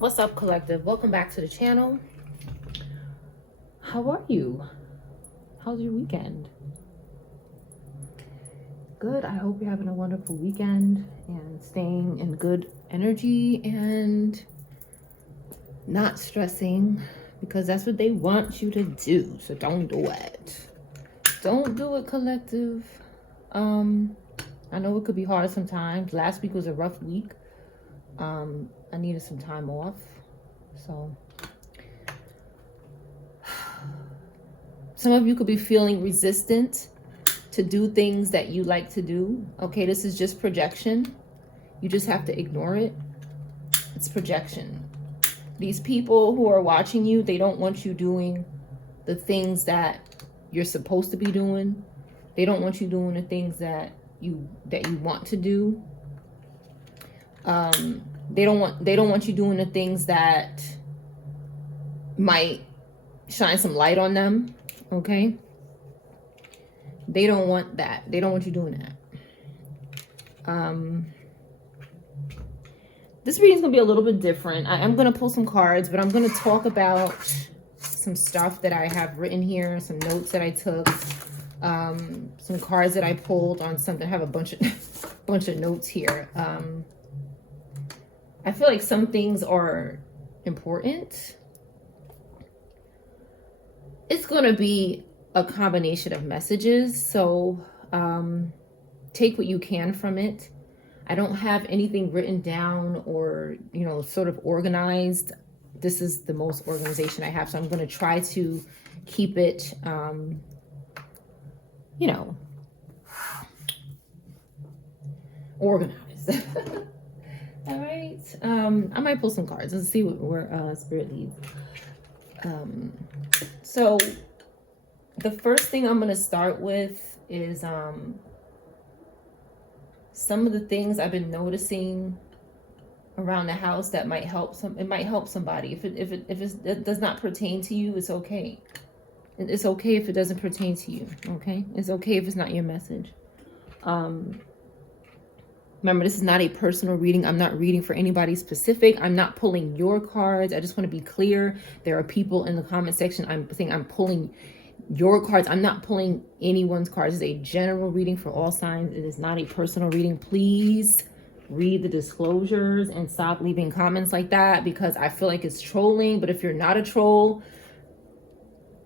What's up, collective? Welcome back to the channel. How are you? How's your weekend? Good. I hope you're having a wonderful weekend and staying in good energy and not stressing, because that's what they want you to do. So don't do it. Don't do it, collective. I know it could be hard sometimes. Last week was a rough week. I needed some time off. So some of you could be feeling resistant to do things that you like to do. Okay, this is just projection. You just have to ignore it. It's projection. These people who are watching you, they don't want you doing the things that you're supposed to be doing. They don't want you doing the things that you want to do. They don't want you doing the things that might shine some light on them. Okay, they don't want that. They don't want you doing that. This reading's gonna be a little bit different. I'm gonna pull some cards, but I'm gonna talk about some stuff that I have written here, some notes that I took, some cards that I pulled on something. I have a bunch of notes here. I feel like some things are important. It's going to be a combination of messages, so take what you can from it. I don't have anything written down or, sort of organized. This is the most organization I have, so I'm going to try to keep it, organized. All right. I might pull some cards. Let's see where Spirit leads. So the first thing I'm going to start with is some of the things I've been noticing around the house that might help it might help somebody. If it does not pertain to you, it's okay. It's okay if it doesn't pertain to you. Okay, it's okay if it's not your message. Remember, this is not a personal reading. I'm not reading for anybody specific. I'm not pulling your cards. I just want to be clear. There are people in the comment section. I'm saying I'm pulling your cards. I'm not pulling anyone's cards. It's a general reading for all signs. It is not a personal reading. Please read the disclosures and stop leaving comments like that, because I feel like it's trolling. But if you're not a troll,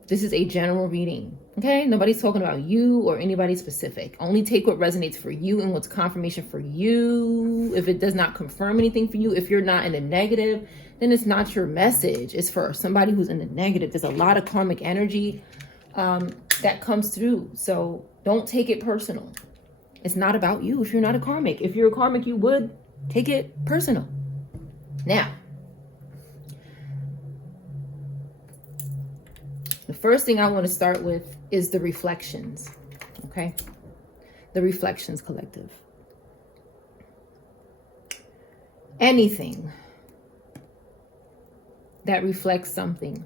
this is a general reading. Okay, nobody's talking about you or anybody specific. Only take what resonates for you and what's confirmation for you. If it does not confirm anything for you, if you're not in the negative, then it's not your message. It's for somebody who's in the negative. There's a lot of karmic energy that comes through. So don't take it personal. It's not about you if you're not a karmic. If you're a karmic, you would take it personal. Now, the first thing I want to start with is the reflections, okay? The reflections, collective. Anything that reflects something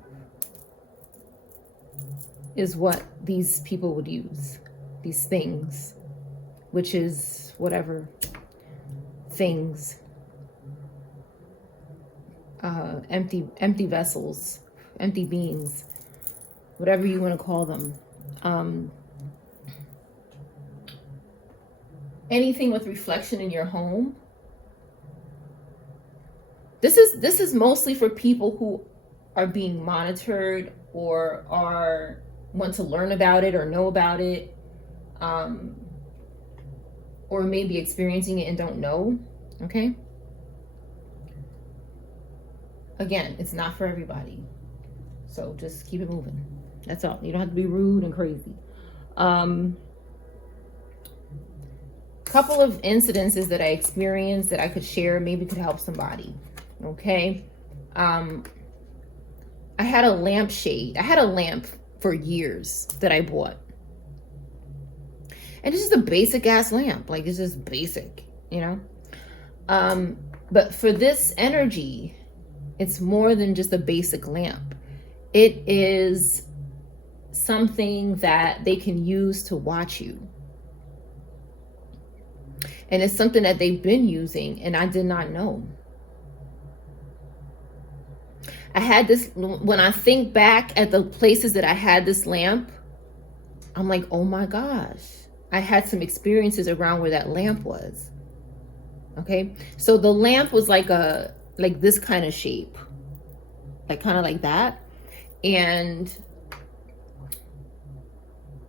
is what these people would use. These things, which is whatever things, empty vessels, empty beings, whatever you want to call them. Anything with reflection in your home. This is mostly for people who are being monitored or want to learn about it or know about it, or maybe experiencing it and don't know. Okay. Again, it's not for everybody, so just keep it moving. That's all. You don't have to be rude and crazy. Couple of incidences that I experienced that I could share, maybe could help somebody. Okay. I had a lampshade. I had a lamp for years that I bought. And it's just a basic ass lamp. Like, it's just basic, But for this energy, it's more than just a basic lamp. It is something that they can use to watch you. And it's something that they've been using and I did not know. I had this, when I think back at the places that I had this lamp, I'm like, oh my gosh, I had some experiences around where that lamp was. Okay, so the lamp was like this kind of shape, like kind of like that, and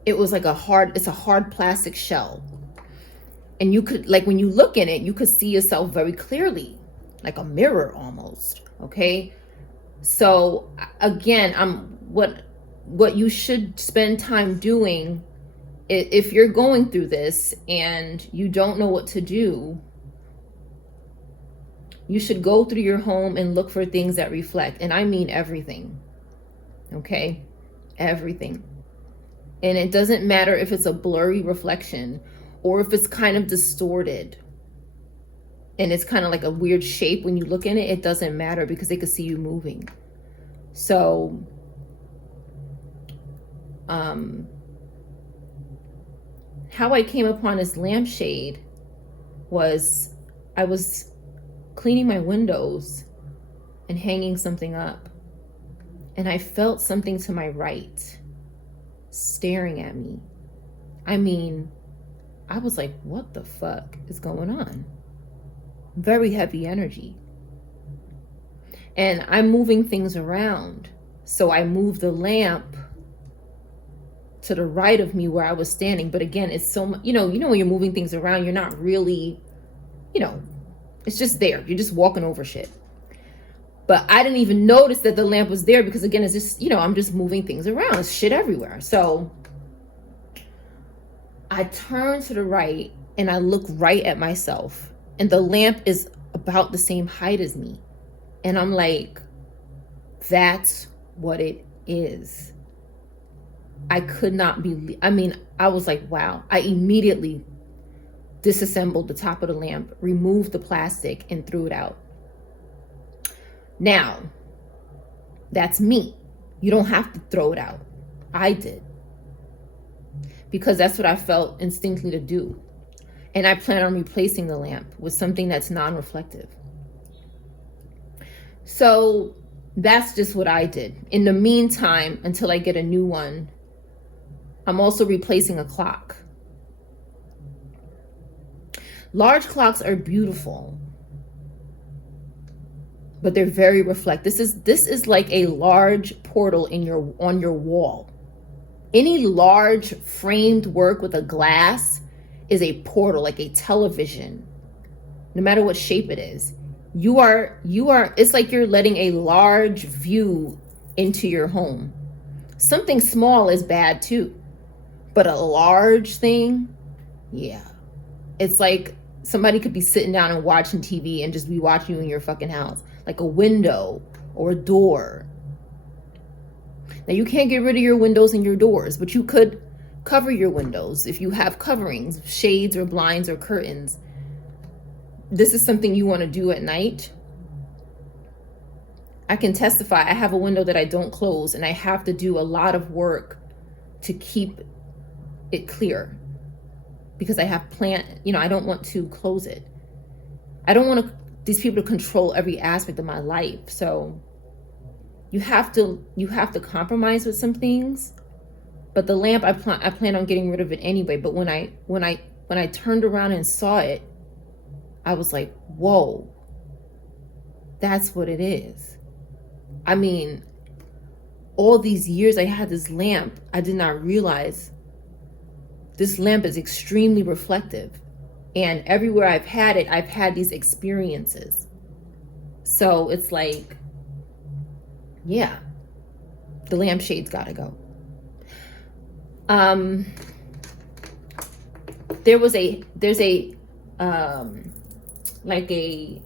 it was like it's a hard plastic shell, and you could, like, when you look in it, you could see yourself very clearly, like a mirror almost. Okay, so again, what you should spend time doing, if you're going through this and you don't know what to do, you should go through your home and look for things that reflect. And I mean everything. Okay? Everything. And it doesn't matter if it's a blurry reflection or if it's kind of distorted and it's kind of like a weird shape when you look in it. It doesn't matter because they could see you moving. So, how I came upon this lampshade was I was cleaning my windows and hanging something up, and I felt something to my right staring at me. I mean, I was like, what the fuck is going on? Very heavy energy. And I'm moving things around. So I moved the lamp to the right of me where I was standing. But again, it's so much, when you're moving things around, you're not really, it's just there. You're just walking over shit. But I didn't even notice that the lamp was there because, again, it's just, I'm just moving things around. There's shit everywhere. So I turn to the right and I look right at myself. And the lamp is about the same height as me. And I'm like, that's what it is. I could not believe, I was like, wow. I immediately disassembled the top of the lamp, removed the plastic, and threw it out. Now, that's me. You don't have to throw it out. I did. Because that's what I felt instinctively to do. And I plan on replacing the lamp with something that's non-reflective. So that's just what I did. In the meantime, until I get a new one, I'm also replacing a clock. Large clocks are beautiful, but they're very reflective. This is like a large portal on your wall. Any large framed work with a glass is a portal, like a television, no matter what shape it is. You are, it's like you're letting a large view into your home. Something small is bad too, but a large thing, yeah. It's like somebody could be sitting down and watching TV and just be watching you in your fucking house, like a window or a door. Now, you can't get rid of your windows and your doors, but you could cover your windows if you have coverings, shades or blinds or curtains. This is something you want to do at night. I can testify, I have a window that I don't close, and I have to do a lot of work to keep it clear because I have I don't want to close it. I don't want these people to control every aspect of my life. So you have to compromise with some things. But the lamp, I plan on getting rid of it anyway. But when I turned around and saw it, I was like, whoa, that's what it is. I mean, all these years I had this lamp, I did not realize this lamp is extremely reflective. And everywhere I've had it, I've had these experiences. So it's like, yeah, the lampshade's gotta go. There's a like a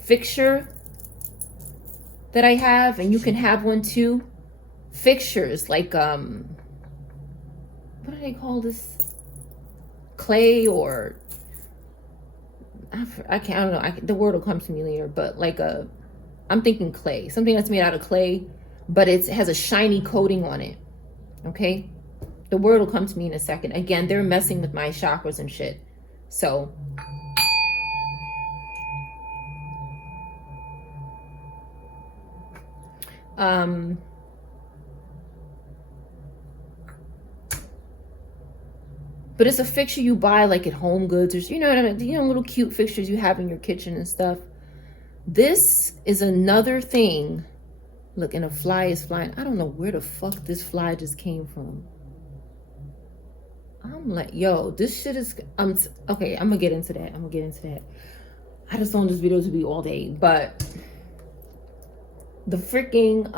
fixture that I have, and you can have one too. Fixtures like what do they call this? Clay, or I don't know. The word will come to me later, but like I'm thinking clay, something that's made out of clay, but it has a shiny coating on it. Okay, the word will come to me in a second. Again, they're messing with my chakras and shit. So But it's a fixture you buy like at Home Goods, or you know what I mean? You know, little cute fixtures you have in your kitchen and stuff. This is another thing. Look, and a fly is flying. I don't know where the fuck this fly just came from. I'm like, yo, this shit is, okay, I'm gonna get into that. I just want this video to be all day, but the freaking,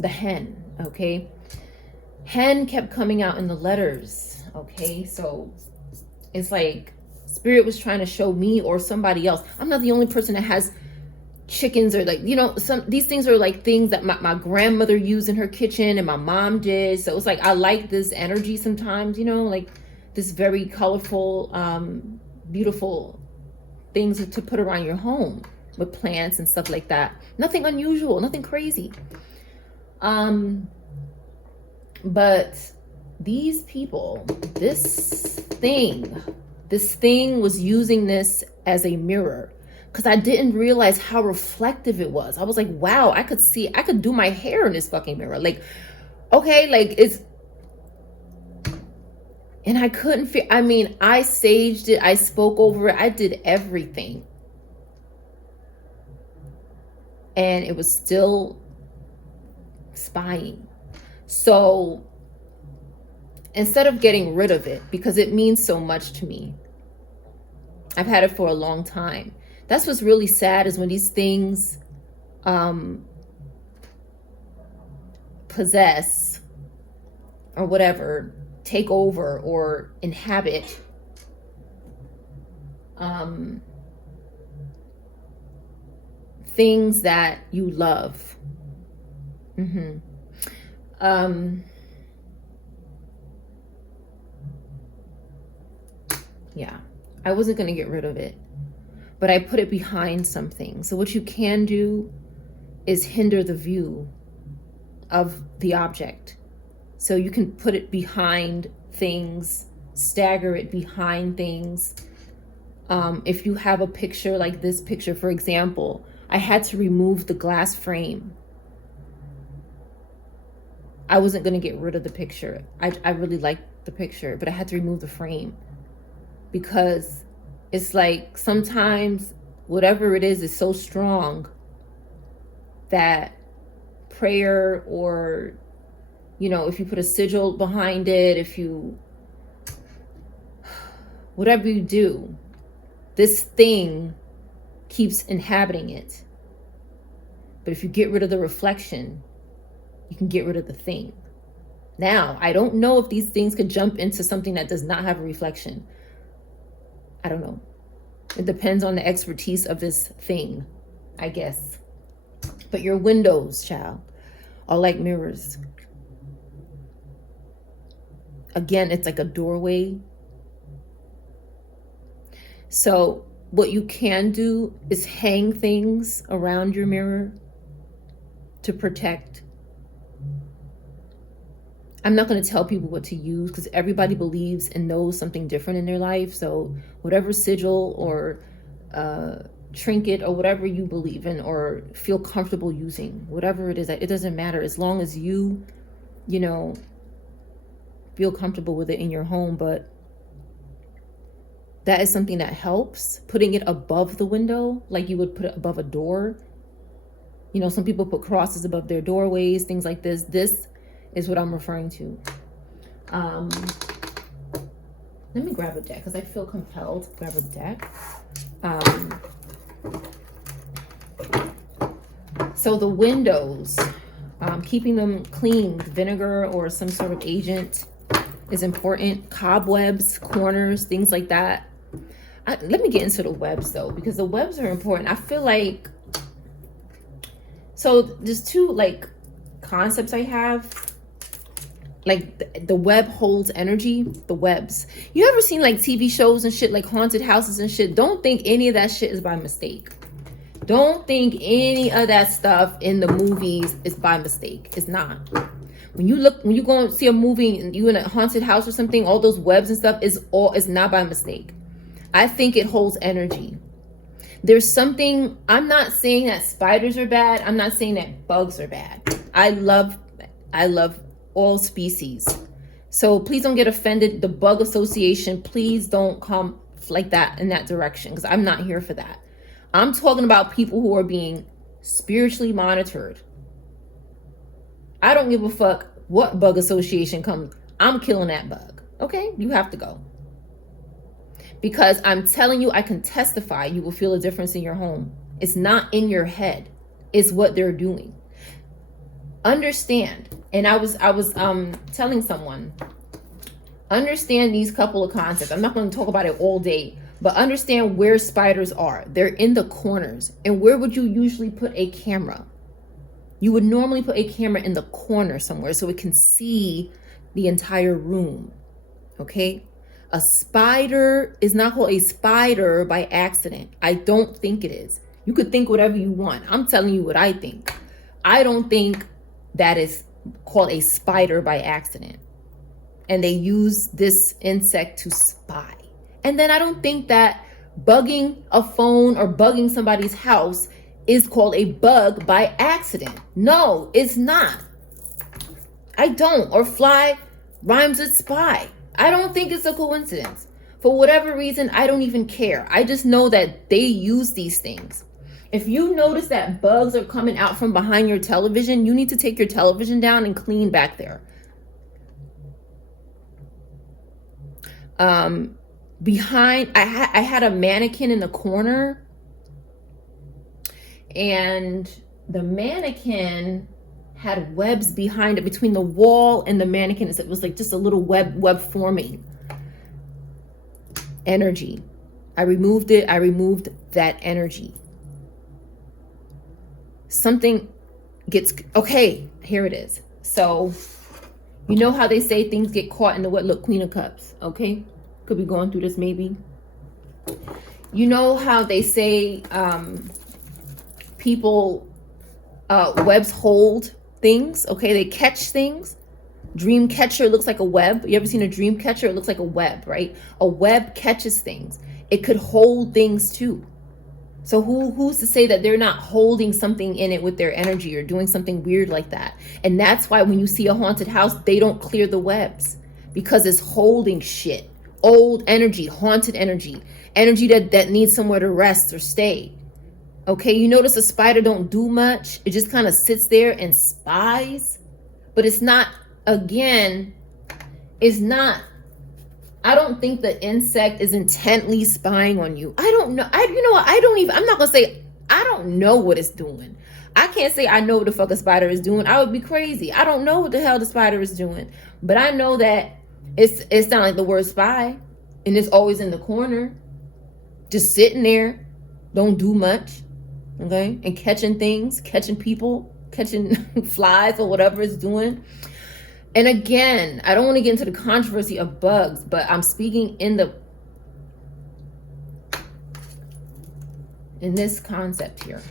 the hen, okay? Hen kept coming out in the letters, okay? So it's like Spirit was trying to show me or somebody else. I'm not the only person that has chickens, or like, you know, these things are like things that my grandmother used in her kitchen and my mom did. So it's like, I like this energy sometimes, you know, like this very colorful, beautiful things to put around your home with plants and stuff like that. Nothing unusual, nothing crazy. But these people, this thing was using this as a mirror, because I didn't realize how reflective it was. I was like, wow, I could do my hair in this fucking mirror. Like, okay, like it's, and I couldn't feel, I mean, I saged it, I spoke over it, I did everything. And it was still spying. So instead of getting rid of it, because it means so much to me, I've had it for a long time. That's what's really sad, is when these things possess or whatever, take over or inhabit things that you love. Yeah, I wasn't going to get rid of it, but I put it behind something. So what you can do is hinder the view of the object. So you can put it behind things, stagger it behind things. If you have a picture like this picture, for example, I had to remove the glass frame. I wasn't going to get rid of the picture. I really liked the picture, but I had to remove the frame, because it's like sometimes whatever it is so strong that prayer, or, you know, if you put a sigil behind it, if you, whatever you do, this thing keeps inhabiting it. But if you get rid of the reflection, you can get rid of the thing. Now, I don't know if these things could jump into something that does not have a reflection. I don't know. It depends on the expertise of this thing, I guess. But your windows, child, are like mirrors. Again, it's like a doorway. So what you can do is hang things around your mirror to protect. I'm not going to tell people what to use, because everybody believes and knows something different in their life. So whatever sigil or trinket or whatever you believe in or feel comfortable using, whatever it is, it doesn't matter, as long as you know, feel comfortable with it in your home. But that is something that helps. Putting it above the window, like you would put it above a door. You know, some people put crosses above their doorways, things like this. This is what I'm referring to. Let me grab a deck, because I feel compelled to grab a deck. So the windows, keeping them clean with vinegar or some sort of agent is important. Cobwebs, corners, things like that. Let me get into the webs though, because the webs are important. I feel like, so there's two like concepts I have. Like the web holds energy, the webs. You ever seen like TV shows and shit, like haunted houses and shit? Don't think any of that shit is by mistake. Don't think any of that stuff in the movies is by mistake. It's not. When you go and see a movie and you in a haunted house or something, all those webs and stuff is not by mistake. I think it holds energy. there's something, I'm not saying that spiders are bad. I'm not saying that bugs are bad. I love all species. So please don't get offended. The bug association, please don't come like that in that direction, because I'm not here for that. I'm talking about people who are being spiritually monitored. I don't give a fuck what bug association comes. I'm killing that bug. Okay, you have to go. Because I'm telling you, I can testify you will feel a difference in your home. It's not in your head. It's what they're doing. Understand. And I was telling someone, understand these couple of concepts. I'm not going to talk about it all day, but understand where spiders are. They're in the corners. And where would you usually put a camera? You would normally put a camera in the corner somewhere so it can see the entire room. Okay? A spider is not called a spider by accident. I don't think it is. You could think whatever you want. I'm telling you what I think. I don't think that is called a spider by accident. And they use this insect to spy. And then I don't think that bugging a phone or bugging somebody's house is called a bug by accident. No, it's not. I don't. Or fly rhymes with spy. I don't think it's a coincidence. For whatever reason, I don't even care. I just know that they use these things. If you notice that bugs are coming out from behind your television, you need to take your television down and clean back there. Behind, I had a mannequin in the corner, and the mannequin had webs behind it, between the wall and the mannequin. It was like just a little web forming energy. I removed it. I removed that energy. Something gets, okay, here it is. So you know how they say things get caught in the what? Look, Queen of Cups. Okay, could be going through this maybe. You know how they say people webs hold things. Okay, they catch things. Dream catcher looks like a web. You ever seen a dream catcher? It looks like a web, right? A web catches things. It could hold things too. So who's to say that they're not holding something in it with their energy or doing something weird like that? And that's why when you see a haunted house, they don't clear the webs, because it's holding shit. Old energy, haunted energy, energy that needs somewhere to rest or stay. Okay, you notice a spider don't do much. It just kind of sits there and spies. But it's not, again, it's not, I don't think the insect is intently spying on you. I don't know. You know what? I'm not going to say, I don't know what it's doing. I can't say I know what the fuck a spider is doing. I would be crazy. I don't know what the hell the spider is doing. But I know that it's not like the word spy. And it's always in the corner. Just sitting there. Don't do much. Okay? And catching things. Catching people. Catching flies or whatever it's doing. And again, I don't want to get into the controversy of bugs, but I'm speaking in this concept here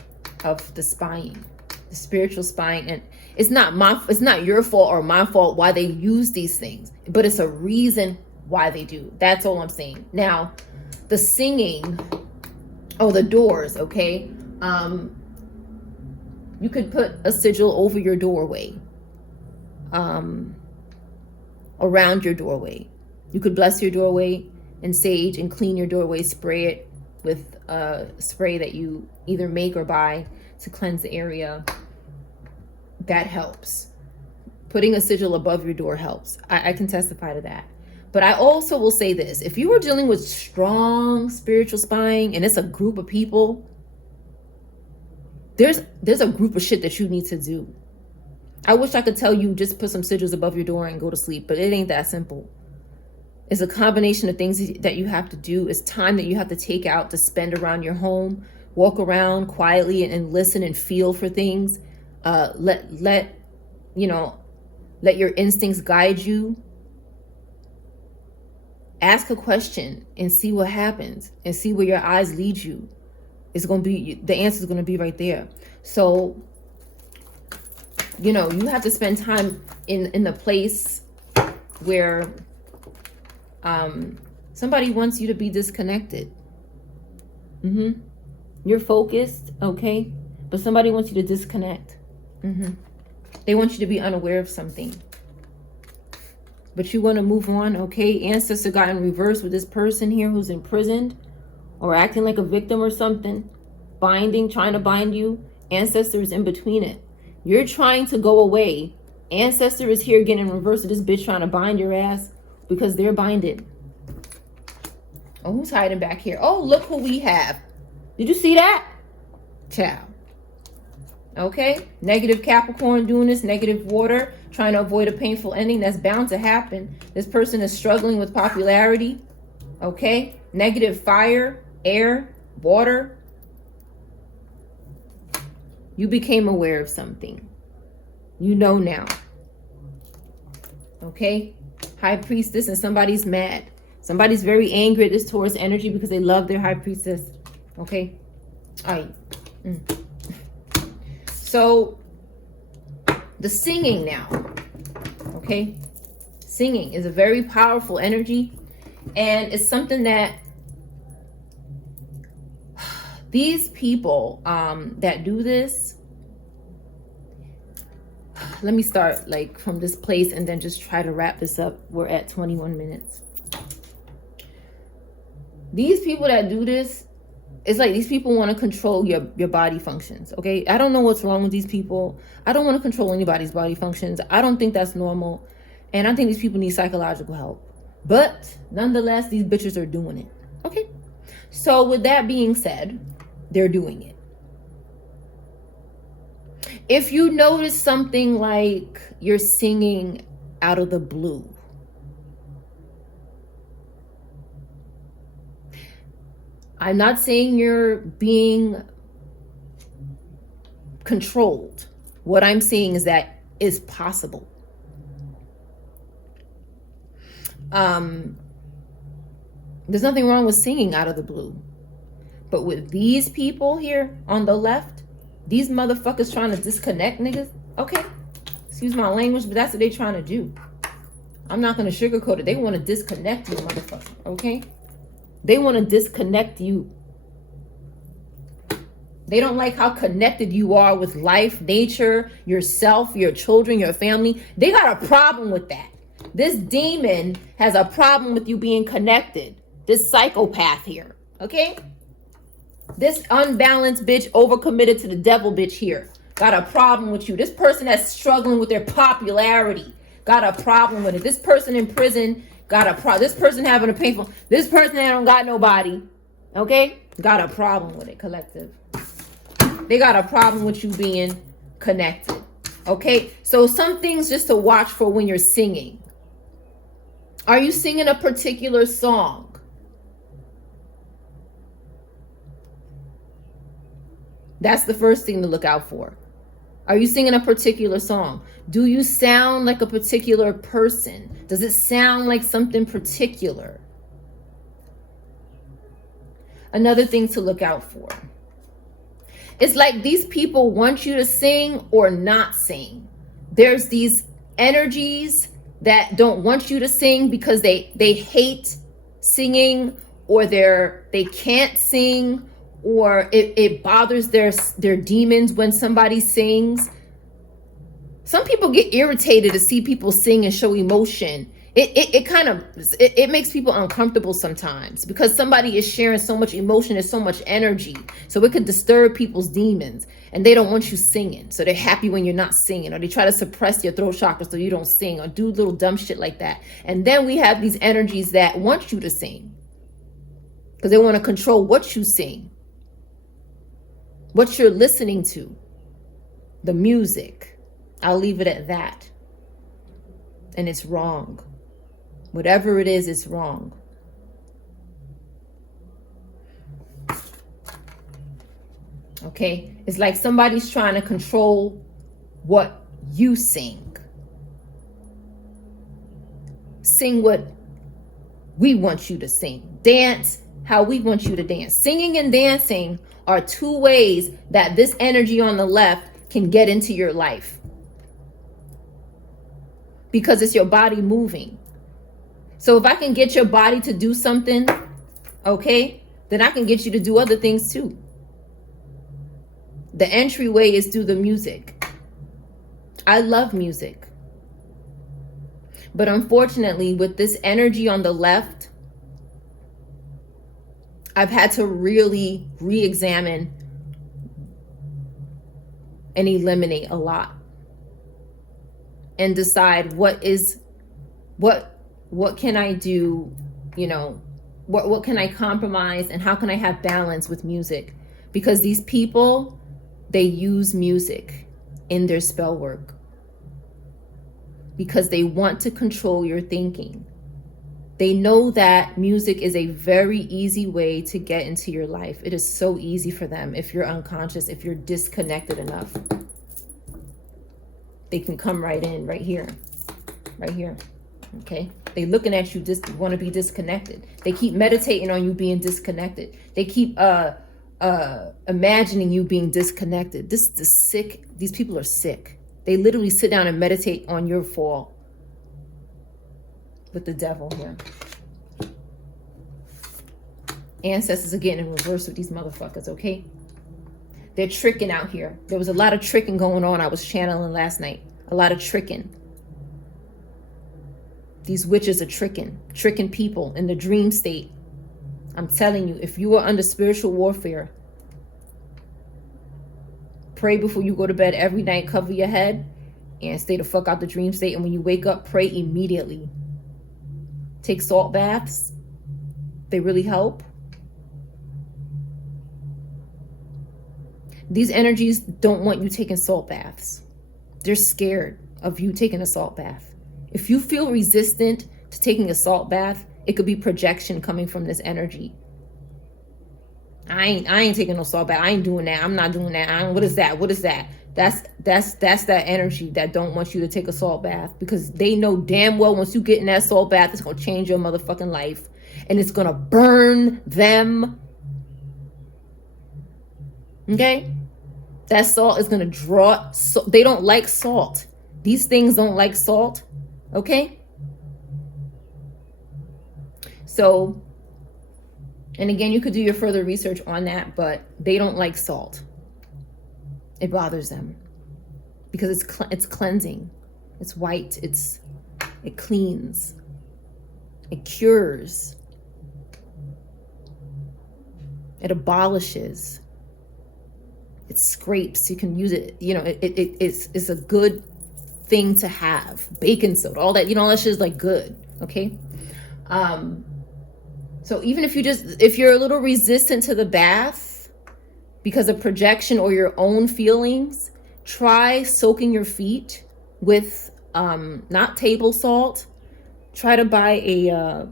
of the spying, the spiritual spying. And it's not your fault or my fault why they use these things, but it's a reason why they do. That's all I'm saying. Now, the singing, the doors, okay? You could put a sigil over your doorway. Around your doorway. You could bless your doorway and sage and clean your doorway, spray it with a spray that you either make or buy to cleanse the area. That helps. Putting a sigil above your door helps. I can testify to that. But I also will say this. If you are dealing with strong spiritual spying and it's a group of people, there's a group of shit that you need to do. I wish I could tell you just put some sigils above your door and go to sleep, but it ain't that simple. It's a combination of things that you have to do. It's time that you have to take out to spend around your home. Walk around quietly and listen and feel for things. Let your instincts guide you. Ask a question and see what happens and see where your eyes lead you. The answer is going to be right there. So, you have to spend time in the place where somebody wants you to be disconnected. You're focused, okay? But somebody wants you to disconnect. They want you to be unaware of something. But you want to move on, okay? Ancestor got in reverse with this person here who's imprisoned or acting like a victim or something. Binding, trying to bind you. Ancestor is in between it. You're trying to go away. Ancestor is here getting in reverse with this bitch trying to bind your ass because they're binded. Oh, who's hiding back here? Oh, look who we have. Did you see that? Ciao. Okay, negative Capricorn doing this, negative water, trying to avoid a painful ending. That's bound to happen. This person is struggling with popularity. Okay, negative fire, air, water. You became aware of something. You know now. Okay, High Priestess, and somebody's mad. Somebody's very angry at this Taurus energy because they love their High Priestess. Okay, all right. So the singing now, okay? Singing is a very powerful energy, and it's something that these people that do this, let me start like from this place and then just try to wrap this up. We're at 21 minutes. These people that do this, it's like these people want to control your body functions, okay? I don't know what's wrong with these people. I don't want to control anybody's body functions. I don't think that's normal. And I think these people need psychological help. But nonetheless, these bitches are doing it, okay? So with that being said, they're doing it. If you notice something like you're singing out of the blue, I'm not saying you're being controlled. What I'm saying is that it's possible. There's nothing wrong with singing out of the blue. But with these people here on the left, these motherfuckers trying to disconnect niggas, okay, excuse my language, but that's what they trying to do. I'm not going to sugarcoat it. They want to disconnect you, motherfucker, okay? They want to disconnect you. They don't like how connected you are with life, nature, yourself, your children, your family. They got a problem with that. This demon has a problem with you being connected. This psychopath here, okay? This unbalanced bitch, overcommitted to the devil bitch here, got a problem with you. This person that's struggling with their popularity got a problem with it. This person in prison got a problem. This person having a painful, this person that don't got nobody, okay, got a problem with it, collective. They got a problem with you being connected, okay? So some things just to watch for when you're singing. Are you singing a particular song? That's the first thing to look out for. Are you singing a particular song? Do you sound like a particular person? Does it sound like something particular? Another thing to look out for. It's like these people want you to sing or not sing. There's these energies that don't want you to sing because they hate singing, or they can't sing, or it bothers their demons when somebody sings. Some people get irritated to see people sing and show emotion. It makes people uncomfortable sometimes because somebody is sharing so much emotion and so much energy. So it could disturb people's demons, and they don't want you singing. So they're happy when you're not singing, or they try to suppress your throat chakra so you don't sing, or do little dumb shit like that. And then we have these energies that want you to sing because they want to control what you sing, what you're listening to, the music. I'll leave it at that. And it's wrong. Whatever it is, it's wrong. Okay? It's like somebody's trying to control what you sing. Sing what we want you to sing. Dance how we want you to dance. Singing and dancing are two ways that this energy on the left can get into your life. Because it's your body moving. So if I can get your body to do something, okay, then I can get you to do other things too. The entryway is through the music. I love music. But unfortunately, with this energy on the left, I've had to really re-examine and eliminate a lot. And decide what can I do, you know, what can I compromise, and how can I have balance with music? Because these people, they use music in their spell work because they want to control your thinking. They know that music is a very easy way to get into your life. It is so easy for them if you're unconscious, if you're disconnected enough. They can come right in, right here, okay? They looking at you, just want to be disconnected. They keep meditating on you being disconnected. They keep imagining you being disconnected. These people are sick. They literally sit down and meditate on your fall with the devil here. Ancestors are getting in reverse with these motherfuckers, okay? They're tricking out here. There was a lot of tricking going on. I was channeling last night. A lot of tricking. These witches are tricking people in the dream state. I'm telling you, if you are under spiritual warfare, pray before you go to bed every night, cover your head, and stay the fuck out the dream state. And when you wake up, pray immediately. Take salt baths. They really help. These energies don't want you taking salt baths. They're scared of you taking a salt bath. If you feel resistant to taking a salt bath, it could be projection coming from this energy. I ain't taking no salt bath. I ain't doing that. I'm not doing that. What is that? What is that? That's that energy that don't want you to take a salt bath, because they know damn well once you get in that salt bath, it's going to change your motherfucking life and it's going to burn them. Okay? That salt is going to draw. So they don't like salt. These things don't like salt. Okay? So, and again, you could do your further research on that, but they don't like salt. It bothers them because it's cleansing. It's white. It cleans. It cures. It abolishes. It scrapes. You can use it. You know, it's a good thing to have. Baking soda, all that, all that shit is like good. Okay. So even if you're a little resistant to the bath because of projection or your own feelings, try soaking your feet with not table salt. Try to buy a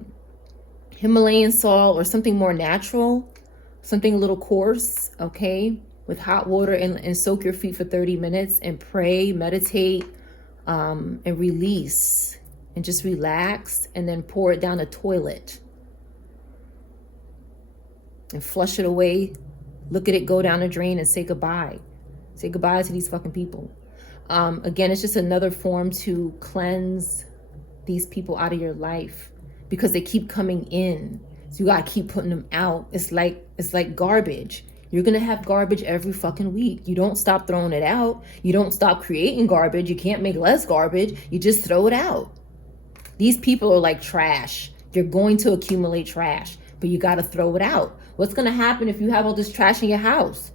Himalayan salt or something more natural, something a little coarse, okay, with hot water, and soak your feet for 30 minutes and pray, meditate, and release, and just relax, and then pour it down the toilet and flush it away. Look at it go down the drain and say goodbye. Say goodbye to these fucking people. Again, it's just another form to cleanse these people out of your life because they keep coming in. So you gotta keep putting them out. It's like garbage. You're gonna have garbage every fucking week. You don't stop throwing it out. You don't stop creating garbage. You can't make less garbage. You just throw it out. These people are like trash. You're going to accumulate trash, but you gotta throw it out. What's gonna happen if you have all this trash in your house?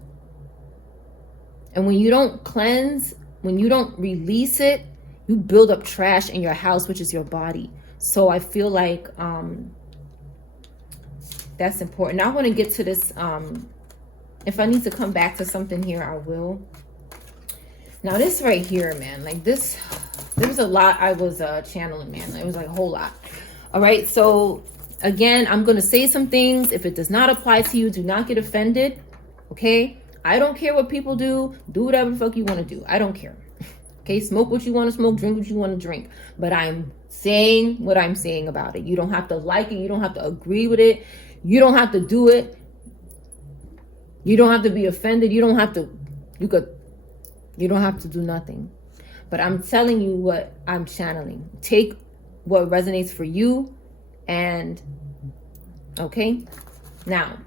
And when you don't cleanse, when you don't release it, you build up trash in your house, which is your body. So I feel like that's important. Now I want to get to this. If I need to come back to something here, I will. Now this right here, man, like this, there was a lot I was channeling, man. It was like a whole lot. All right, so again, I'm going to say some things. If it does not apply to you, do not get offended, okay? I don't care what people do. Do whatever the fuck you want to do. I don't care. Okay, smoke what you want to smoke, drink what you want to drink. But I'm saying what I'm saying about it. You don't have to like it. You don't have to agree with it. You don't have to do it. You don't have to be offended. You don't have to, you don't have to do nothing. But I'm telling you what I'm channeling. Take what resonates for you. And okay, now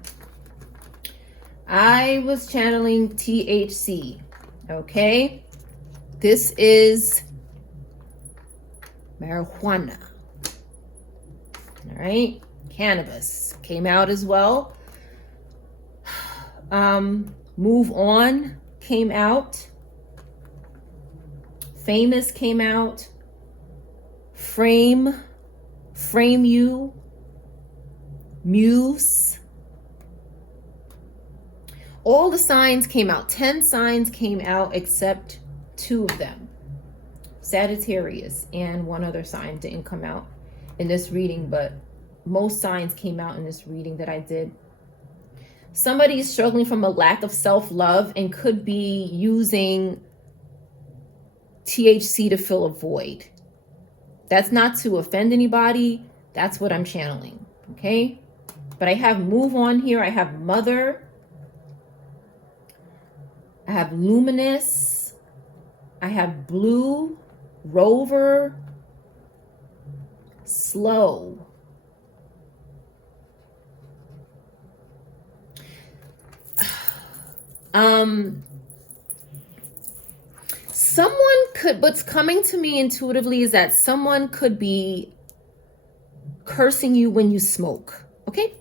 I was channeling THC. Okay. This is marijuana. All right. Cannabis came out as well. Move On came out. Famous came out. Frame You. Muse. All the signs came out. 10 signs came out except 2 of them. Sagittarius and one other sign didn't come out in this reading, but most signs came out in this reading that I did. Somebody is struggling from a lack of self-love and could be using THC to fill a void. That's not to offend anybody. That's what I'm channeling. Okay. But I have Move On here. I have Mother. I have Luminous. I have Blue, Rover, Slow. Someone could, what's coming to me intuitively is that someone could be cursing you when you smoke. Okay.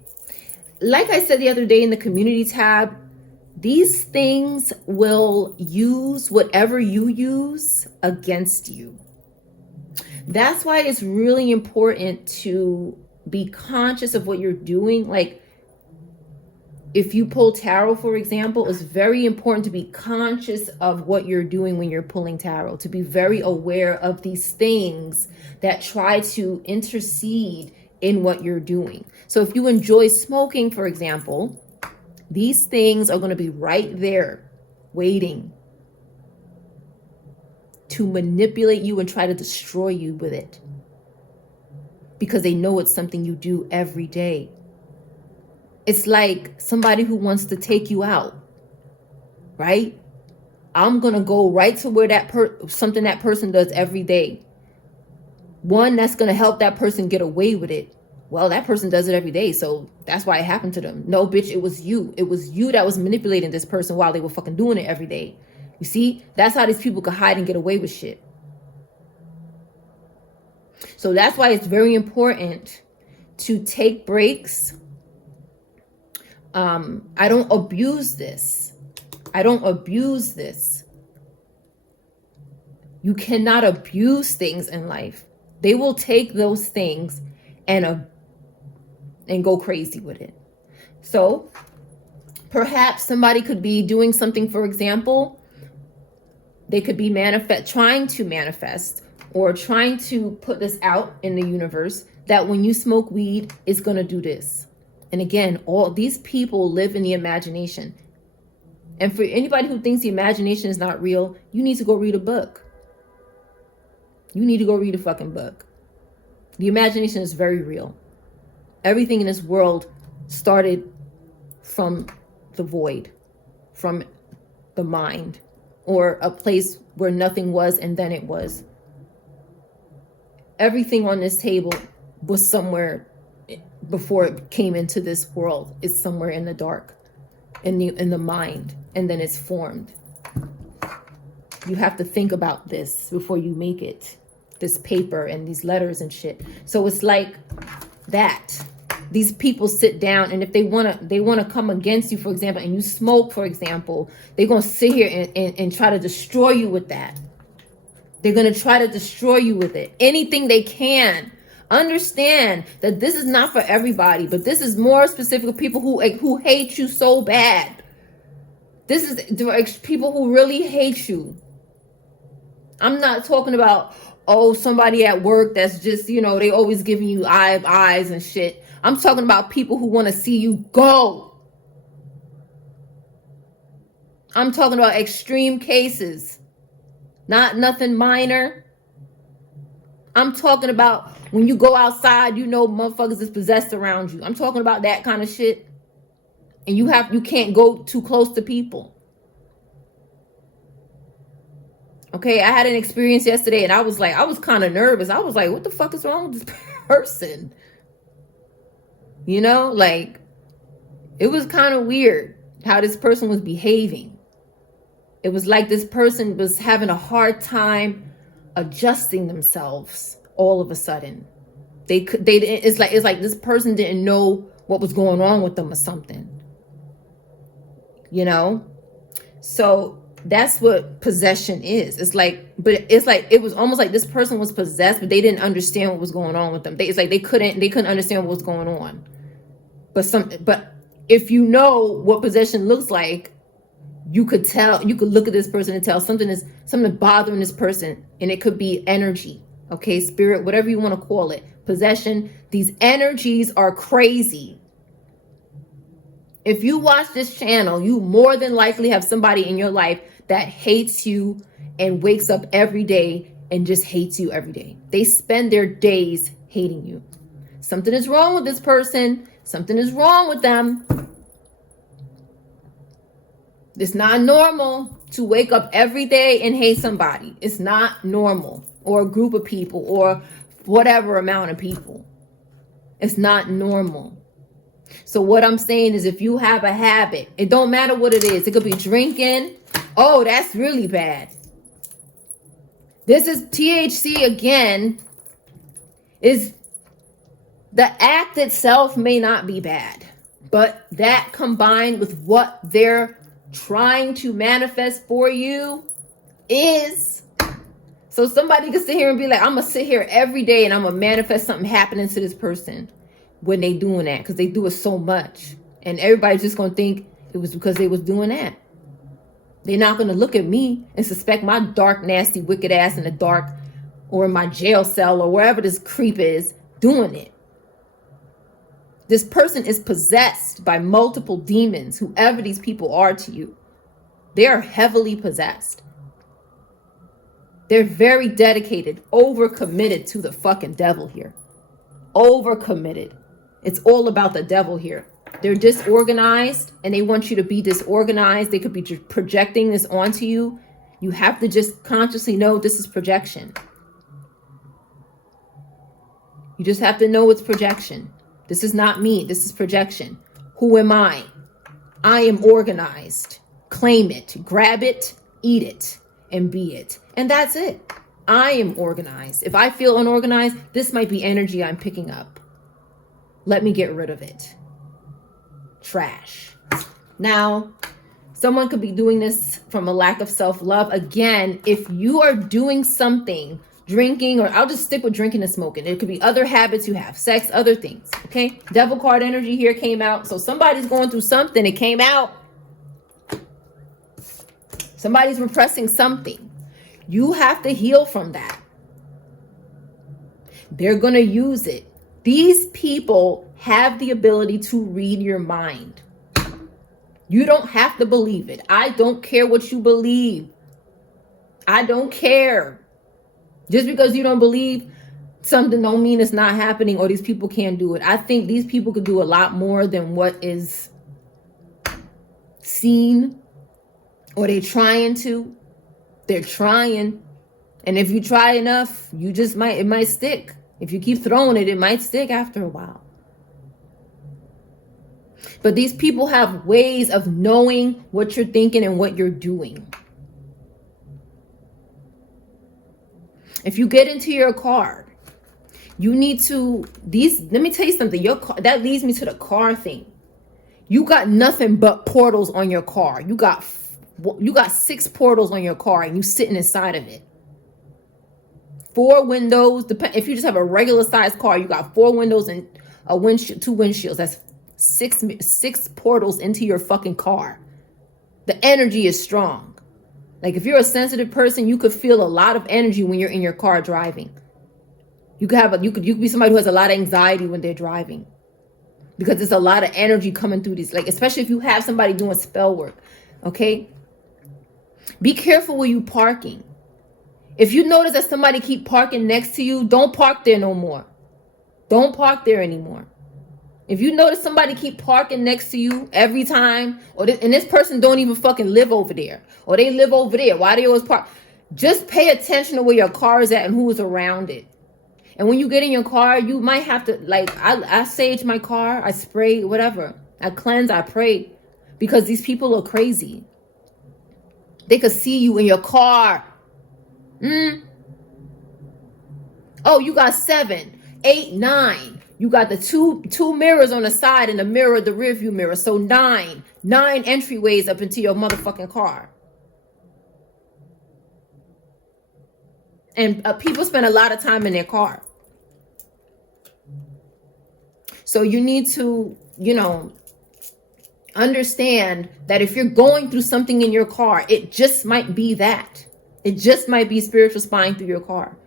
Like I said the other day in the community tab, these things will use whatever you use against you. That's why it's really important to be conscious of what you're doing. Like, if you pull tarot, for example, it's very important to be conscious of what you're doing when you're pulling tarot, to be very aware of these things that try to intercede in what you're doing. So if you enjoy smoking, for example, these things are going to be right there waiting to manipulate you and try to destroy you with it, because they know it's something you do every day. It's like somebody who wants to take you out, right? I'm going to go right to where something that person does every day. One that's going to help that person get away with it. Well, that person does it every day, so that's why it happened to them. No, bitch, it was you. It was you that was manipulating this person while they were fucking doing it every day. You see, that's how these people could hide and get away with shit. So that's why it's very important to take breaks. I don't abuse this. I don't abuse this. You cannot abuse things in life. They will take those things and go crazy with it. So perhaps somebody could be doing something, for example, they could be trying to manifest or trying to put this out in the universe that when you smoke weed, it's going to do this. And again, all these people live in the imagination. And for anybody who thinks the imagination is not real, you need to go read a book. You need to go read a fucking book. The imagination is very real. Everything in this world started from the void, from the mind, or a place where nothing was and then it was. Everything on this table was somewhere before it came into this world. It's somewhere in the dark, in the mind, and then it's formed. You have to think about this before you make it, this paper and these letters and shit. So it's like that. These people sit down, and if they want to come against you, for example, and you smoke, for example, they're going to sit here and try to destroy you with that. They're going to try to destroy you with it. Anything they can. Understand that this is not for everybody, but this is more specific to people who hate you so bad. This is people who really hate you. I'm not talking about, somebody at work that's just, they always giving you eyes and shit. I'm talking about people who want to see you go. I'm talking about extreme cases, not nothing minor. I'm talking about when you go outside, motherfuckers is possessed around you. I'm talking about that kind of shit. And you can't go too close to people. Okay, I had an experience yesterday and I was kind of nervous. I was like, what the fuck is wrong with this person? It was kind of weird. how this person was behaving. It was like this person was having a hard time adjusting themselves all of a sudden. It's like this person didn't know what was going on with them or something. You know? So that's what possession is. It was almost like this person was possessed, but they didn't understand what was going on with them. It's like they couldn't understand what was going on. But if you know what possession looks like, you could look at this person and tell something bothering this person, and it could be energy, okay, spirit, whatever you want to call it, possession. These energies are crazy. If you watch this channel, you more than likely have somebody in your life that hates you and wakes up every day and just hates you every day. They spend their days hating you. Something is wrong with this person. Something is wrong with them. It's not normal to wake up every day and hate somebody. It's not normal. Or a group of people or whatever amount of people. It's not normal. So what I'm saying is, if you have a habit, it don't matter what it is. It could be drinking. Oh, that's really bad. This is THC again. Is the act itself may not be bad, but that combined with what they're trying to manifest for you is. So somebody can sit here and be like, I'm gonna sit here every day and I'm gonna manifest something happening to this person when they doing that, because they do it so much, and everybody's just gonna think it was because they was doing that. They're not gonna look at me and suspect my dark, nasty, wicked ass in the dark or in my jail cell or wherever this creep is doing it. This person is possessed by multiple demons, whoever these people are to you. They are heavily possessed. They're very dedicated, overcommitted to the fucking devil here. Overcommitted. It's all about the devil here. They're disorganized and they want you to be disorganized. They could be projecting this onto you. You have to just consciously know this is projection. You just have to know it's projection. This is not me. This is projection. Who am I? I am organized. Claim it, grab it, eat it, and be it. And that's it. I am organized. If I feel unorganized, this might be energy I'm picking up. Let me get rid of it. Trash. Now, someone could be doing this from a lack of self-love. Again, if you are doing something, drinking, or I'll just stick with drinking and smoking. It could be other habits you have, sex, other things. Okay? Devil card energy here came out. So somebody's going through something. It came out. Somebody's repressing something. You have to heal from that. They're going to use it. These people have the ability to read your mind. You don't have to believe it. I don't care what you believe. I don't care. Just because you don't believe something don't mean it's not happening or these people can't do it. I think these people could do a lot more than what is seen, or they're trying to. They're trying. And if you try enough, it might stick. If you keep throwing it, it might stick after a while. But these people have ways of knowing what you're thinking and what you're doing. If you get into your car, you need to, let me tell you something, your car, that leads me to the car thing. You got nothing but portals on your car. You got 6 portals on your car and you sitting inside of it. 4 windows. If you just have a regular sized car, you got 4 windows and a windshield, 2 windshields. That's 6 portals into your fucking car. The energy is strong. Like if you're a sensitive person, you could feel a lot of energy when you're in your car driving. You could be somebody who has a lot of anxiety when they're driving, because there's a lot of energy coming through these. Like especially if you have somebody doing spell work. Okay. Be careful where you parking. If you notice that somebody keep parking next to you, don't park there no more. Don't park there anymore. If you notice somebody keep parking next to you every time, and this person don't even fucking live over there, or they live over there, why they always park? Just pay attention to where your car is at and who is around it. And when you get in your car, you might have to, like, I sage my car, I spray, whatever. I cleanse, I pray. because these people are crazy. They could see you in your car. Oh, you got 7, 8, 9. You got the two mirrors on the side and the mirror, the rear view mirror. So 9 entryways up into your motherfucking car. And people spend a lot of time in their car. So you need to, understand that if you're going through something in your car, it just might be that. It just might be spiritual spying through your car.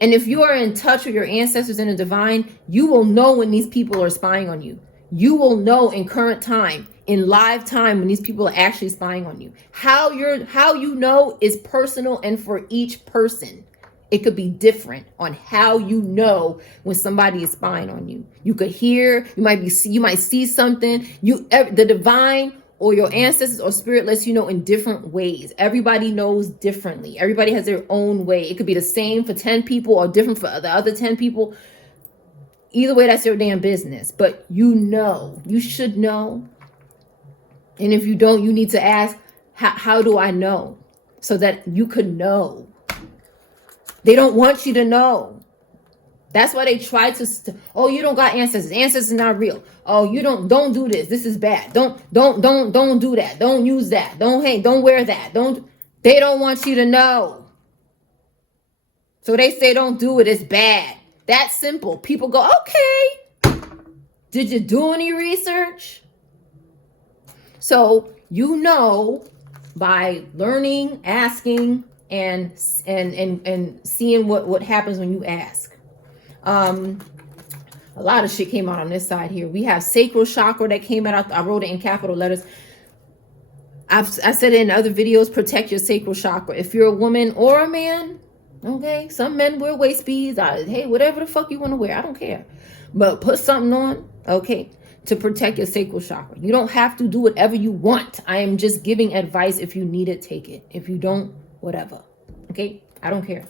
And if you are in touch with your ancestors and the divine, you will know when these people are spying on you. You will know in current time, in live time, when these people are actually spying on you. How you know is personal, and for each person, it could be different on how you know when somebody is spying on you. You could hear, you might see something. The divine or your ancestors or spirit lets you know in different ways. Everybody knows differently. Everybody has their own way. It could be the same for 10 people or different for the other 10 people. Either way, that's your damn business. But you should know. And if you don't, you need to ask, how do I know? So that you could know. They don't want you to know. That's why they try to, oh, you don't got ancestors. Ancestors are not real. Oh, you don't do this. This is bad. Don't do that. Don't use that. Don't wear that. They don't want you to know. So they say don't do it. It's bad. That's simple. People go, okay. Did you do any research? So, by learning, asking, and seeing what happens when you ask. A lot of shit came out on this side here. We have sacral chakra that came out. I wrote it in capital letters. I said it in other videos, protect your sacral chakra. If you're a woman or a man, okay, some men wear waist beads. Hey, whatever the fuck you want to wear, I don't care. But put something on, okay, to protect your sacral chakra. You don't have to do whatever you want. I am just giving advice. If you need it, take it. If you don't, whatever. Okay, I don't care.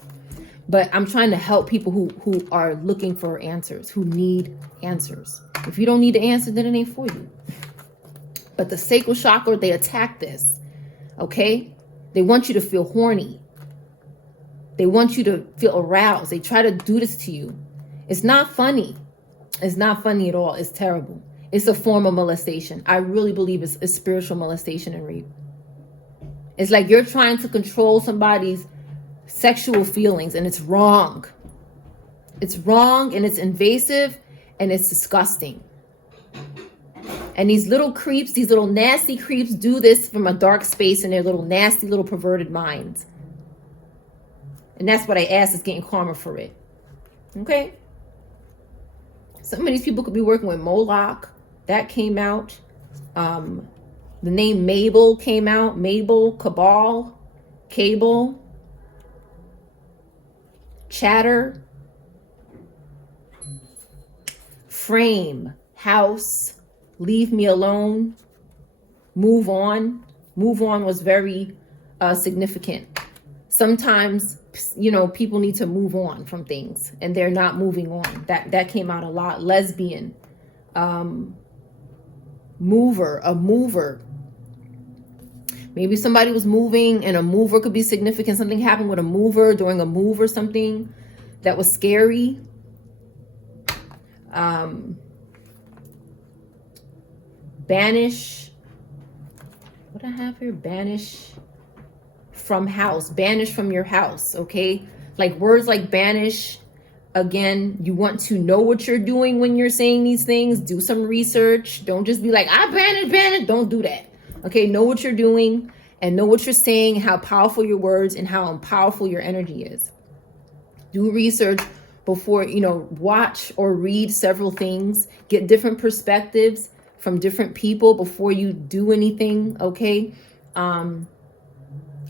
But I'm trying to help people who are looking for answers, who need answers. If you don't need the answer, then it ain't for you. But the sacral chakra, they attack this, okay? They want you to feel horny. They want you to feel aroused. They try to do this to you. It's not funny. It's not funny at all. It's terrible. It's a form of molestation. I really believe it's spiritual molestation and rape. It's like you're trying to control somebody's sexual feelings, and it's wrong. It's wrong, and it's invasive, and it's disgusting. And these little creeps, these little nasty creeps do this from a dark space in their little nasty little perverted minds. And that's what I ask, is getting karma for it. Okay? Some of these people could be working with Moloch. That came out. The name Mabel came out. Mabel, Cabal, Cable, Chatter, Frame, House, Leave Me Alone, Move On. Move On was very significant. Sometimes, people need to move on from things and they're not moving on. That came out a lot. Lesbian, a mover. Maybe somebody was moving, and a mover could be significant. Something happened with a mover during a move or something that was scary. Banish. What do I have here? Banish from house. Banish from your house, okay? Like words like banish. Again, you want to know what you're doing when you're saying these things. Do some research. Don't just be like, I banish. Don't do that. Okay, know what you're doing and know what you're saying, how powerful your words and how powerful your energy is. Do research before, watch or read several things. Get different perspectives from different people before you do anything, okay? And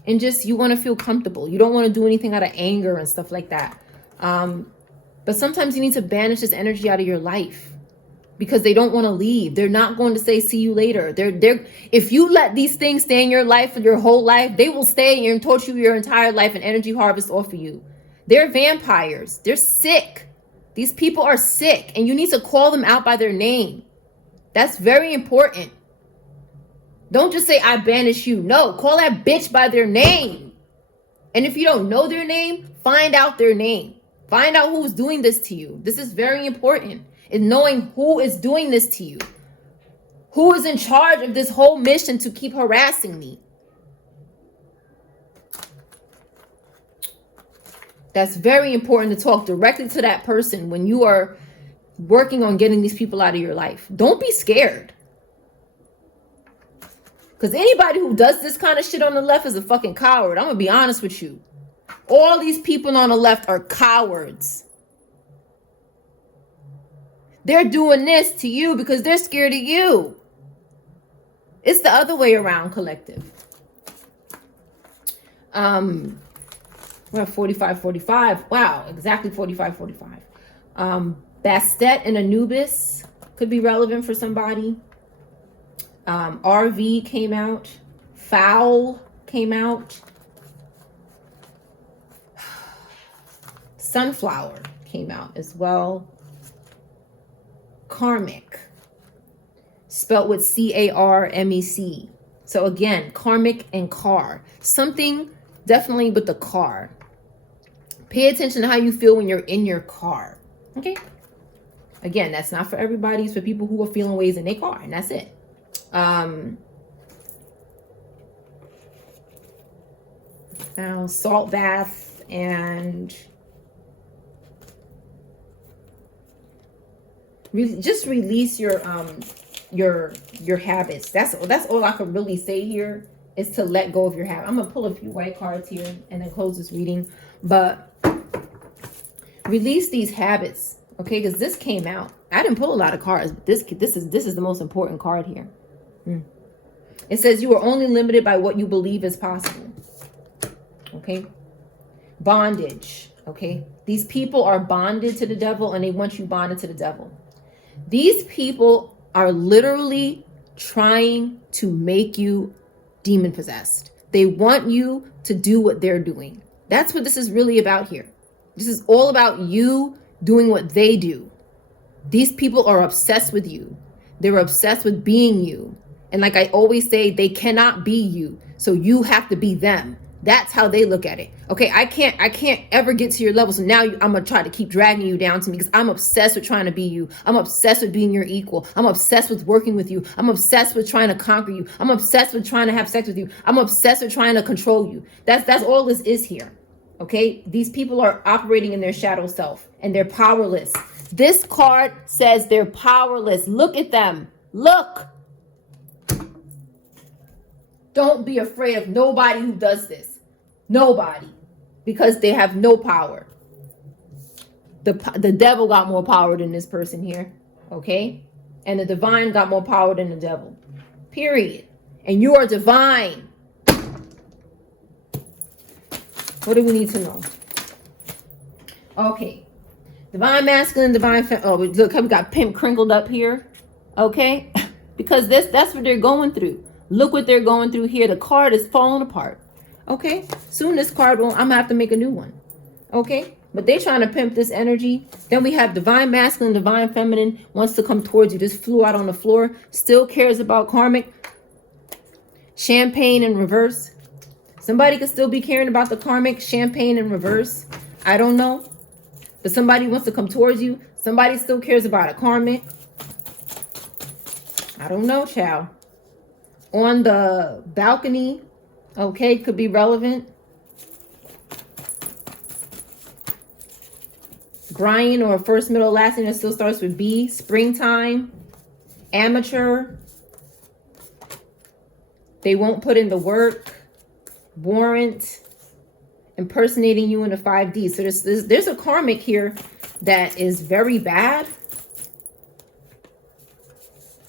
just, you want to feel comfortable. You don't want to do anything out of anger and stuff like that. But sometimes you need to banish this energy out of your life, because they don't want to leave. They're not going to say, see you later. If you let these things stay in your life for your whole life, they will stay and torture you your entire life and energy harvest off of you. They're vampires. They're sick. These people are sick, and you need to call them out by their name. That's very important. Don't just say, I banish you. No, call that bitch by their name. And if you don't know their name, find out their name. Find out who's doing this to you. This is very important, in knowing who is doing this to you. Who is in charge of this whole mission to keep harassing me? That's very important, to talk directly to that person when you are working on getting these people out of your life. Don't be scared. Because anybody who does this kind of shit on the left is a fucking coward. I'm going to be honest with you. All these people on the left are cowards. They're doing this to you because they're scared of you. It's the other way around, collective. We're at 45. Wow, exactly 45. Bastet and Anubis could be relevant for somebody. RV came out. Foul came out. Sunflower came out as well. Karmic, spelt with C-A-R-M-E-C. So again, karmic and car. Something definitely with the car. Pay attention to how you feel when you're in your car. Okay? Again, that's not for everybody. It's for people who are feeling ways in their car, and that's it. Now, salt bath and just release your habits. That's all I can really say here, is to let go of your habit. I'm gonna pull a few white cards here and then close this reading, but release these habits, okay? Because this came out. I didn't pull a lot of cards, but this is the most important card here. It says you are only limited by what you believe is possible. Okay, bondage. Okay, these people are bonded to the devil, and they want you bonded to the devil. These people are literally trying to make you demon possessed. They want you to do what they're doing. That's what this is really about here. This is all about you doing what they do. These people are obsessed with you. They're obsessed with being you. And like I always say, they cannot be you. So you have to be them. That's how they look at it. Okay, I can't ever get to your level. So now I'm going to try to keep dragging you down to me because I'm obsessed with trying to be you. I'm obsessed with being your equal. I'm obsessed with working with you. I'm obsessed with trying to conquer you. I'm obsessed with trying to have sex with you. I'm obsessed with trying to control you. That's all this is here. Okay, these people are operating in their shadow self and they're powerless. This card says they're powerless. Look at them. Look. Don't be afraid of nobody who does this. Nobody. Because they have no power. The devil got more power than this person here. Okay? And the divine got more power than the devil. Period. And you are divine. What do we need to know? Okay. Divine masculine, divine feminine. Oh, look, we got pimp crinkled up here. Okay? Because that's what they're going through. Look what they're going through here. The card is falling apart. Okay? Soon this card won't, I'm going to have to make a new one. Okay? But they're trying to pimp this energy. Then we have divine masculine, divine feminine wants to come towards you. Just flew out on the floor. Still cares about karmic. Champagne in reverse. Somebody could still be caring about the karmic. Champagne in reverse. I don't know. But somebody wants to come towards you. Somebody still cares about a karmic. I don't know, child. On the balcony, okay, could be relevant. Brian or first, middle, last name that still starts with B. Springtime. Amateur. They won't put in the work. Warrant. Impersonating you in the 5D. So there's a karmic here that is very bad.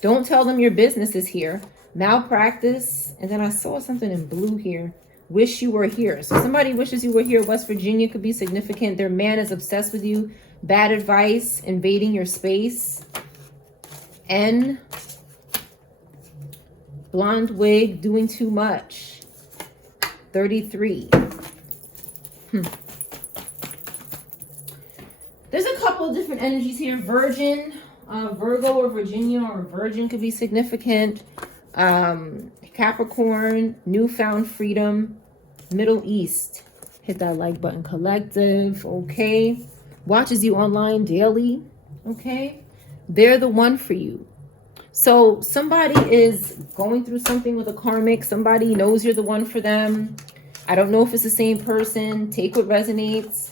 Don't tell them your business is here. Malpractice. And then I saw something in blue here. Wish you were here. So somebody wishes you were here. West Virginia could be significant. Their man is obsessed with you. Bad advice. Invading your space. N. Blonde wig. Doing too much. 33. There's a couple of different energies here. Virgin. Virgo or Virginia or Virgin could be significant. Capricorn, newfound freedom, Middle East. Hit that like button, collective. Okay. Watches you online daily. Okay. They're the one for you. So somebody is going through something with a karmic. Somebody knows you're the one for them. I don't know if it's the same person. Take what resonates.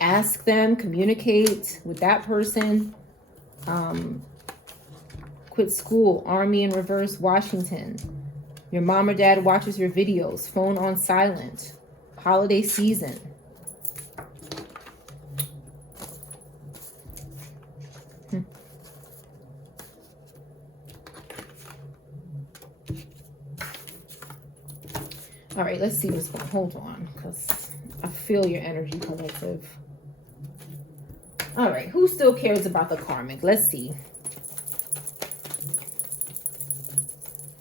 Ask them, communicate with that person. Quit school, Army in reverse, Washington. Your mom or dad watches your videos, phone on silent. Holiday season. All right, let's see what's going on. Hold on, because I feel your energy, collective. All right, who still cares about the karmic? Let's see.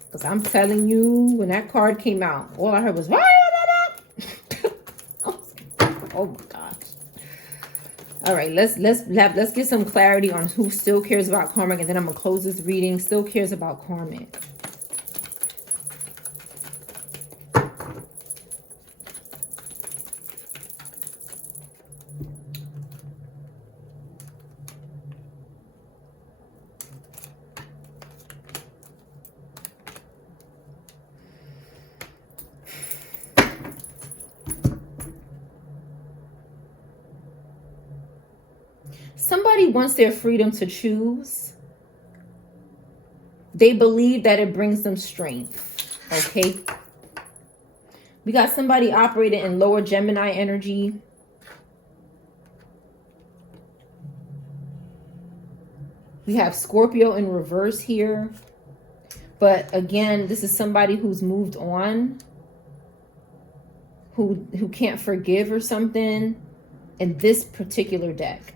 Because I'm telling you, when that card came out, all I heard was, oh my gosh. All right, let's get some clarity on who still cares about karmic, and then I'm gonna close this reading. Still cares about karmic. Somebody wants their freedom to choose. They believe that it brings them strength. Okay. We got somebody operating in lower Gemini energy. We have Scorpio in reverse here. But again, this is somebody who's moved on. Who can't forgive or something in this particular deck.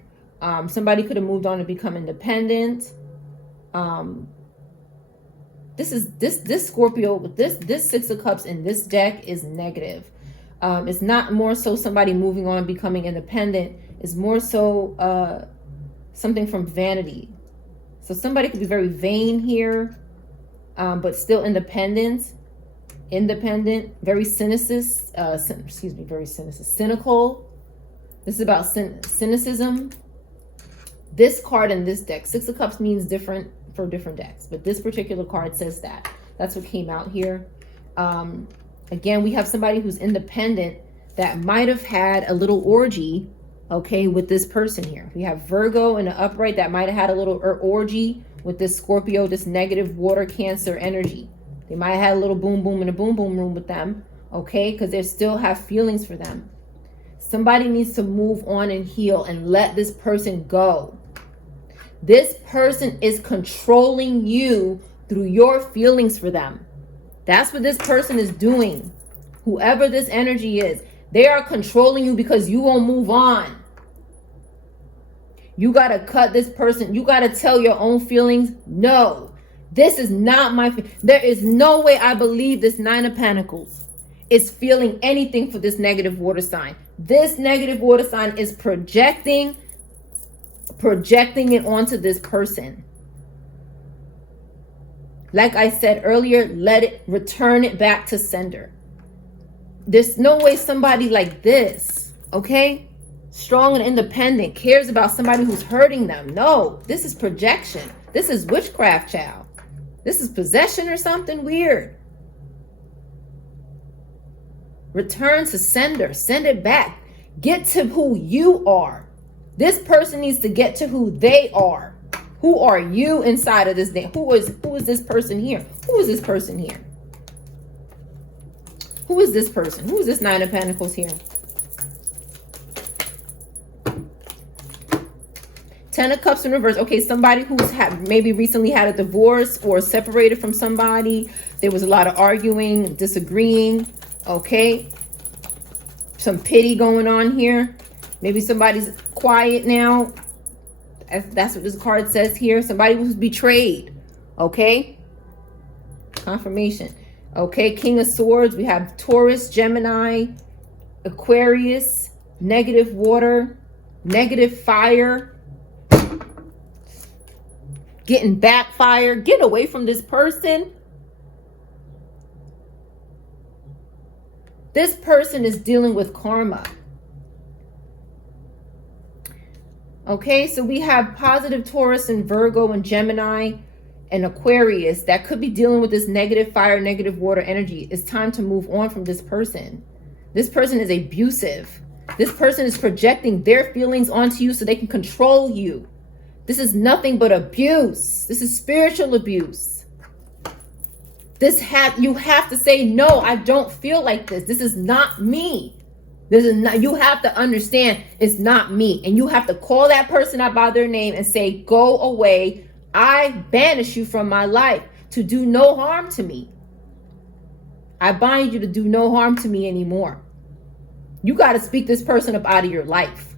Somebody could have moved on to become independent. This Scorpio, this Six of Cups in this deck is negative. It's not more so somebody moving on, becoming independent. It's more so something from vanity. So somebody could be very vain here, but still independent, very cynical. This is about cynicism. This card in this deck, Six of Cups, means different for different decks, but this particular card says that. That's what came out here. Again, we have somebody who's independent that might have had a little orgy, okay, with this person here. We have Virgo in the upright that might have had a little orgy with this Scorpio, this negative water Cancer energy. They might have had a little boom boom in a boom boom room with them, okay, because they still have feelings for them. Somebody needs to move on and heal and let this person go. This person is controlling you through your feelings for them. That's what this person is doing. Whoever this energy is, they are controlling you because you won't move on. You got to cut this person. You got to tell your own feelings. No, this is not my. There is no way I believe this Nine of Pentacles is feeling anything for this negative water sign. This negative water sign is projecting it onto this person. Like I said earlier, return it back to sender. There's no way somebody like this, okay, strong and independent, cares about somebody who's hurting them. No, this is projection. This is witchcraft, child. This is possession or something weird. Return to sender. Send it back. Get to who you are. This person needs to get to who they are. Who are you inside of this day? Who is this person here? Who is this person here? Who is this person? Who is this Nine of Pentacles here? Ten of Cups in reverse. Okay, somebody who's maybe recently had a divorce or separated from somebody. There was a lot of arguing, disagreeing. Okay. Some pity going on here. Maybe somebody's quiet now. That's what this card says here. Somebody who's betrayed. Okay. Confirmation. Okay. King of Swords. We have Taurus, Gemini, Aquarius, negative water, negative fire. Getting backfire. Get away from this person. This person is dealing with karma. Okay, so we have positive Taurus and Virgo and Gemini and Aquarius that could be dealing with this negative fire, negative water energy. It's time to move on from this person. This person is abusive. This person is projecting their feelings onto you so they can control you. This is nothing but abuse. This is spiritual abuse. You have to say, no, I don't feel like this. This is not me. This is not, you have to understand it's not me. And you have to call that person out by their name and say, go away. I banish you from my life to do no harm to me. I bind you to do no harm to me anymore. You got to speak this person up out of your life.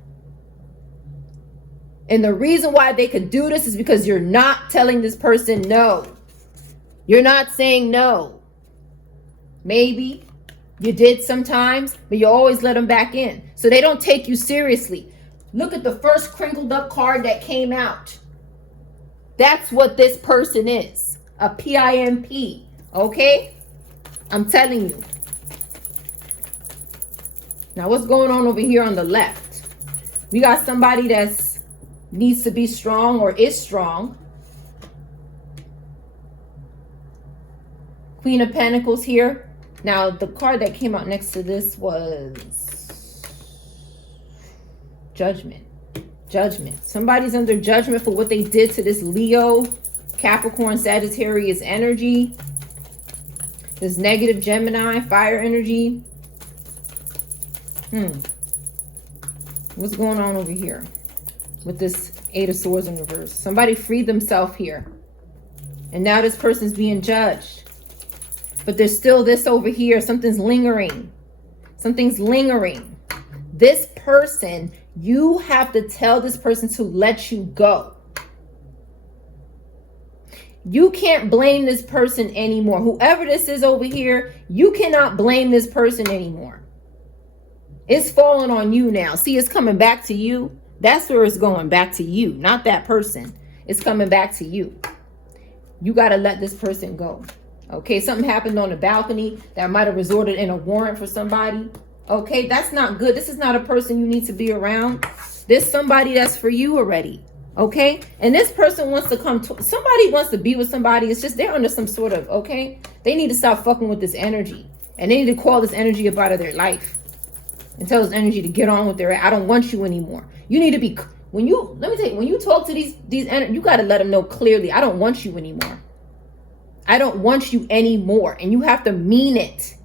And the reason why they could do this is because you're not telling this person no. You're not saying no. Maybe you did sometimes, but you always let them back in. So they don't take you seriously. Look at the first crinkled up card that came out. That's what this person is. A PIMP. Okay? I'm telling you. Now what's going on over here on the left? We got somebody that's needs to be strong or is strong. Queen of Pentacles here. Now, the card that came out next to this was Judgment. Judgment. Somebody's under judgment for what they did to this Leo, Capricorn, Sagittarius energy. This negative Gemini, fire energy. What's going on over here with this Eight of Swords in reverse? Somebody freed themselves here. And now this person's being judged. But there's still this over here. Something's lingering. Something's lingering. This person, you have to tell this person to let you go. You can't blame this person anymore. Whoever this is over here, you cannot blame this person anymore. It's falling on you now. See, it's coming back to you. That's where it's going, back to you, not that person. It's coming back to you. You got to let this person go. Okay, something happened on the balcony that might have resulted in a warrant for somebody. Okay, that's not good. This is not a person you need to be around. There's somebody that's for you already. Okay, and this person wants to somebody wants to be with somebody. It's just they're under some sort of, okay, they need to stop fucking with this energy. And they need to call this energy up out of their life. And tell this energy to get on with their, I don't want you anymore. You need to be, let me tell you, when you talk to these you got to let them know clearly, I don't want you anymore. I don't want you anymore. And you have to mean it.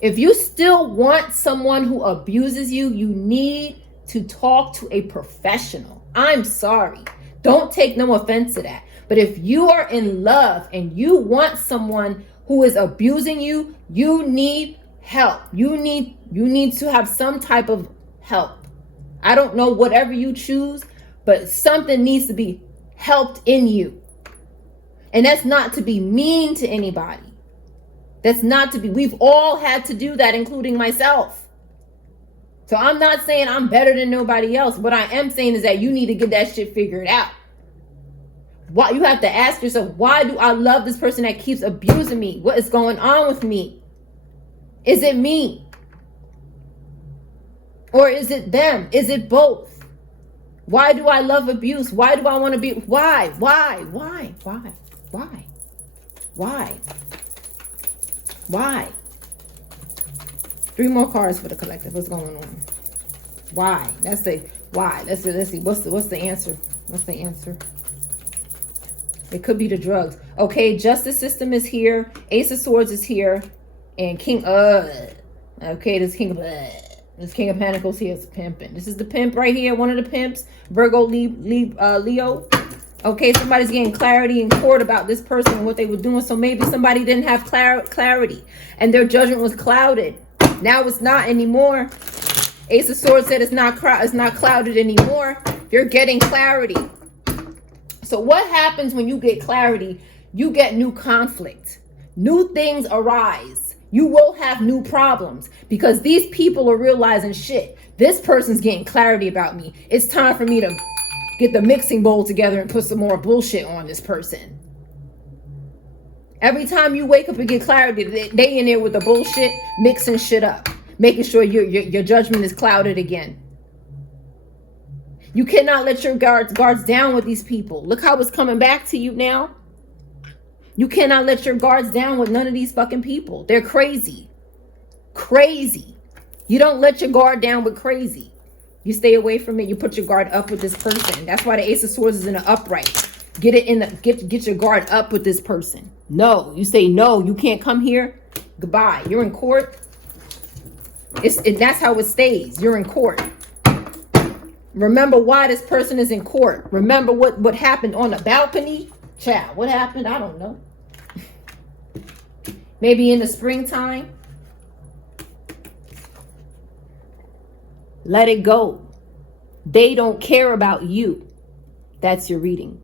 If you still want someone who abuses you, you need to talk to a professional. I'm sorry. Don't take no offense to that. But if you are in love and you want someone who is abusing you, you need help. You need to have some type of help. I don't know, whatever you choose, but something needs to be helped in you. And that's not to be mean to anybody. That's not to be, we've all had to do that, including myself. So I'm not saying I'm better than nobody else. What I am saying is that you need to get that shit figured out. Why, you have to ask yourself, why do I love this person that keeps abusing me? What is going on with me? Is it me? Or is it them? Is it both? Why do I love abuse? Why do I want to be, why? Three more cards for the collective. What's going on? Why? Let's see. What's the answer? What's the answer? It could be the drugs. Okay, justice system is here. Ace of Swords is here. And King okay, this King of Pentacles here is pimping. This is the pimp right here, one of the pimps. Virgo, Leo. Okay, somebody's getting clarity in court about this person and what they were doing. So maybe somebody didn't have clarity and their judgment was clouded. Now it's not anymore. Ace of Swords said it's not clouded anymore. You're getting clarity. So what happens when you get clarity? You get new conflict. New things arise. You will have new problems because these people are realizing, shit, this person's getting clarity about me. It's time for me to get the mixing bowl together and put some more bullshit on this person. Every time you wake up and get clarity, they in there with the bullshit, mixing shit up, making sure your judgment is clouded again. You cannot let your guards down with these people. Look how it's coming back to you now. You cannot let your guards down with none of these fucking people. They're crazy. Crazy. You don't let your guard down with crazy. You stay away from it. You put your guard up with this person. That's why the Ace of Swords is in the upright. Get your guard up with this person. No, you say no. You can't come here. Goodbye. You're in court. That's how it stays. You're in court. Remember why this person is in court. Remember what happened on the balcony. Child, what happened? I don't know. Maybe in the springtime. Let it go. They don't care about you. That's your reading.